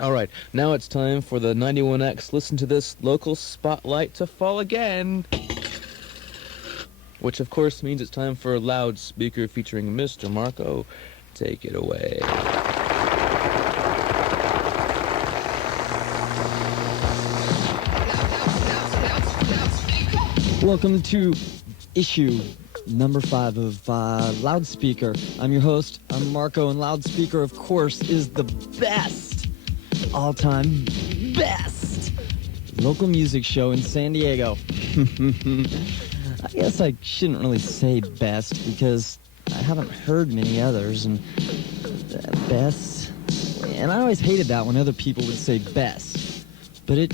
All right, now it's time for the 91X Listen to This local spotlight to fall again. Which, of course, means it's time for Loudspeaker featuring Mr. Marco. Take it away. Welcome to issue number 5 of Loudspeaker. I'm your host, I'm Marco, and Loudspeaker, of course, is the best, all-time best local music show in San Diego. I guess I shouldn't really say best because I haven't heard many others, and best, and I always hated that when other people would say best. But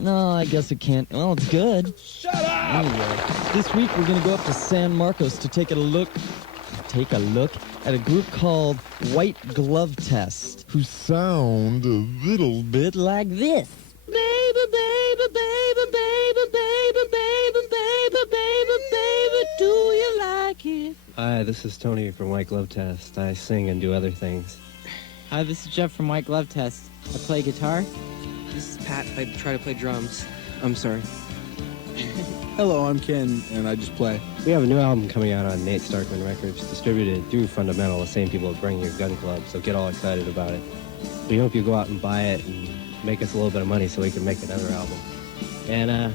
no, I guess it can't. Well, it's good. Shut up! Anyway, this week we're going to go up to San Marcos to take a look at a group called White Glove Test, who sound a little bit like this. Baby, baby, baby, baby, baby, baby, baby, baby, baby, do you like it? Hi, this is Tony from White Glove Test. I sing and do other things. Hi, this is Jeff from White Glove Test. I play guitar. This is Pat. I try to play drums. I'm sorry. Hello, I'm Ken, and I just play. We have a new album coming out on Nate Starkman Records, distributed through Fundamental, the same people that bring your gun club, so get all excited about it. We hope you go out and buy it and make us a little bit of money so we can make another album. And I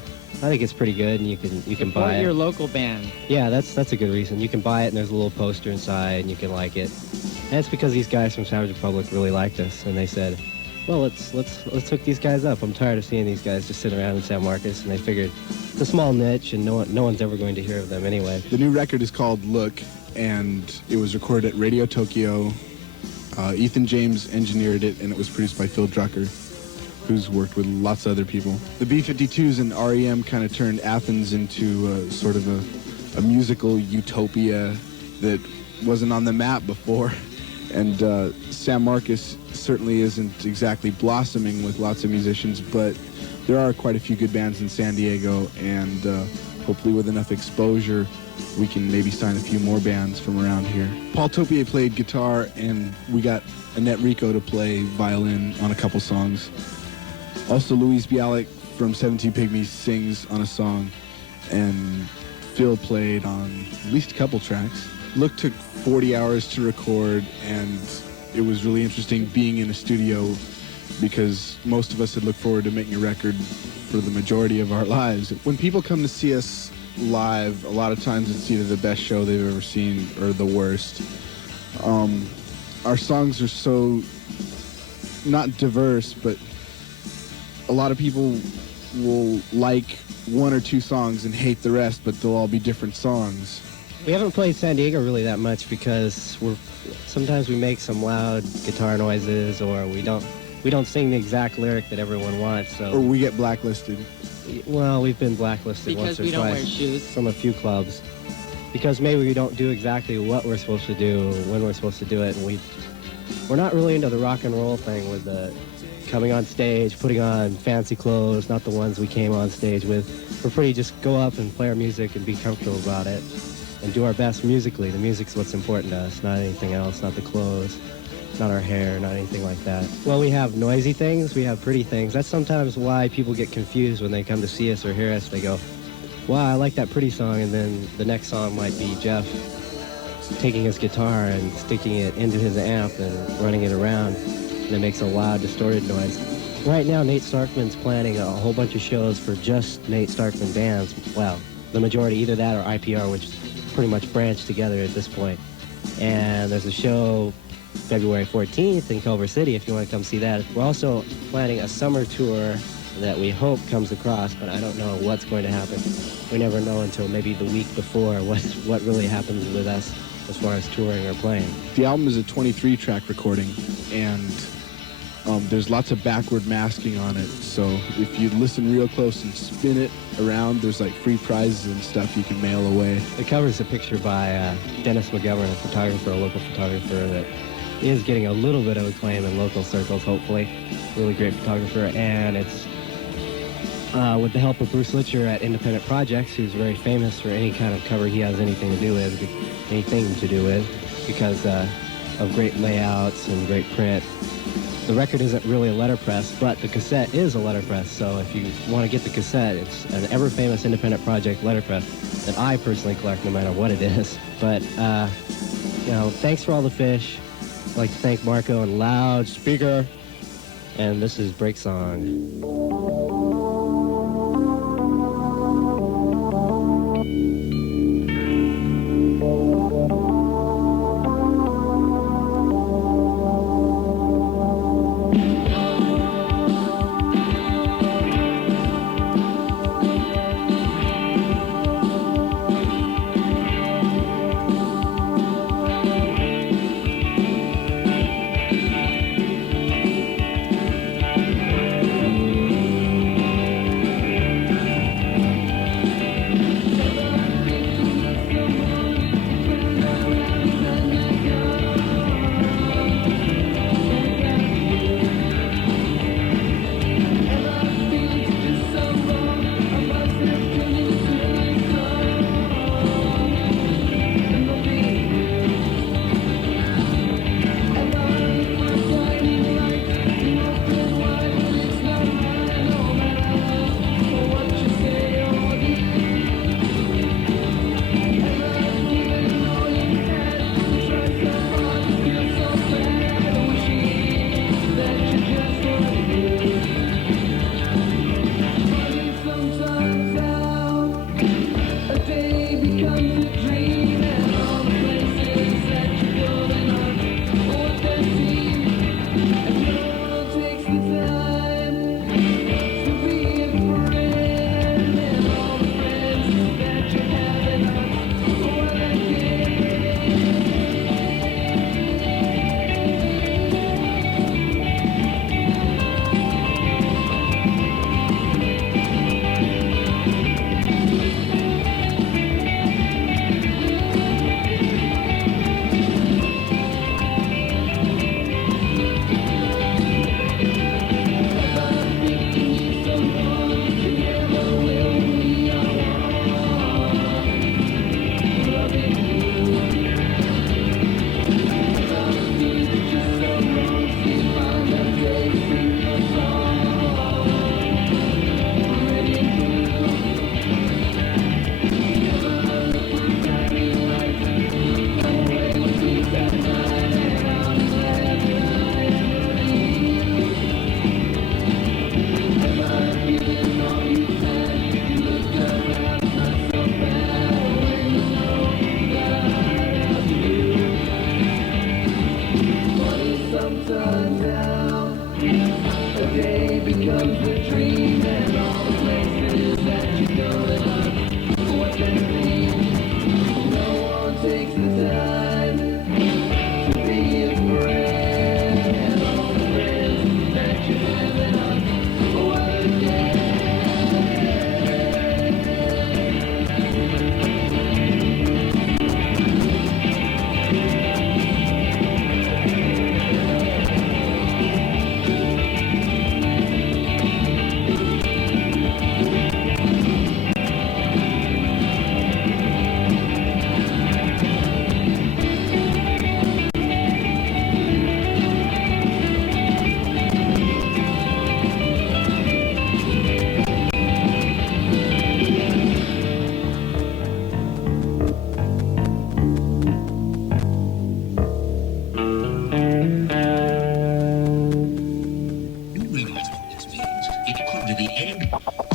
think it's pretty good, and you can Support buy it. your local band. Yeah, that's a good reason. You can buy it, and there's a little poster inside, and you can like it. And it's because these guys from Savage Republic really liked us, and they said, well, let's hook these guys up. I'm tired of seeing these guys just sitting around in San Marcos, and they figured it's a small niche, and no one's ever going to hear of them anyway. The new record is called Look, and it was recorded at Radio Tokyo. Ethan James engineered it, and it was produced by Phil Drucker, who's worked with lots of other people. The B-52s and REM kind of turned Athens into sort of a musical utopia that wasn't on the map before. And San Marcos certainly isn't exactly blossoming with lots of musicians, but there are quite a few good bands in San Diego, and hopefully with enough exposure, we can maybe sign a few more bands from around here. Paul Topier played guitar, and we got Annette Rico to play violin on a couple songs. Also, Louise Bialik from 17 Pygmies sings on a song, and Phil played on at least a couple tracks. Look took 40 hours to record, and it was really interesting being in a studio because most of us had looked forward to making a record for the majority of our lives. When people come to see us live, a lot of times it's either the best show they've ever seen or the worst. Our songs are so not diverse, but a lot of people will like one or two songs and hate the rest, but they'll all be different songs. We haven't played San Diego really that much because sometimes we make some loud guitar noises, or we don't sing the exact lyric that everyone wants. So Or we get blacklisted. well, we've been blacklisted Because once or we don't wear twice shoes. from a few clubs because maybe we don't do exactly what we're supposed to do when we're supposed to do it, and we're not really into the rock and roll thing with the coming on stage, putting on fancy clothes, not the ones we came on stage with. We're pretty just go up and play our music and be comfortable about it and do our best musically. The music's what's important to us, not anything else, not the clothes, not our hair, not anything like that. Well, we have noisy things, we have pretty things. That's sometimes why people get confused when they come to see us or hear us. They go, wow, I like that pretty song, and then the next song might be Jeff taking his guitar and sticking it into his amp and running it around, and it makes a loud, distorted noise. Right now, Nate Starkman's planning a whole bunch of shows for just Nate Starkman bands. Well, the majority, either that or IPR, which pretty much branched together at this point. And there's a show February 14th in Culver City if you want to come see that. We're also planning a summer tour that we hope comes across, but I don't know what's going to happen. We never know until maybe the week before what really happens with us as far as touring or playing. The album is a 23-track recording, and there's lots of backward masking on it, so if you listen real close and spin it around, there's like free prizes and stuff you can mail away. The cover's a picture by Dennis McGovern, a photographer, a local photographer that is getting a little bit of acclaim in local circles, hopefully. Really great photographer, and it's with the help of Bruce Litcher at Independent Projects, who's very famous for any kind of cover he has anything to do with, because of great layouts and great print. the record isn't really a letterpress, but the cassette is a letterpress. So if you want to get the cassette, it's an ever-famous independent project letterpress that I personally collect no matter what it is. But, you know, thanks for all the fish. I'd like to thank Marco and Loudspeaker. And this is Break Song.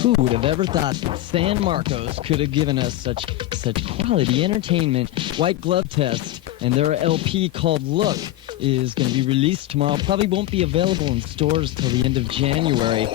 Who would have ever thought that San Marcos could have given us such quality entertainment? White Glove Test and their LP called Look is going to be released tomorrow. Probably won't be available in stores till the end of January.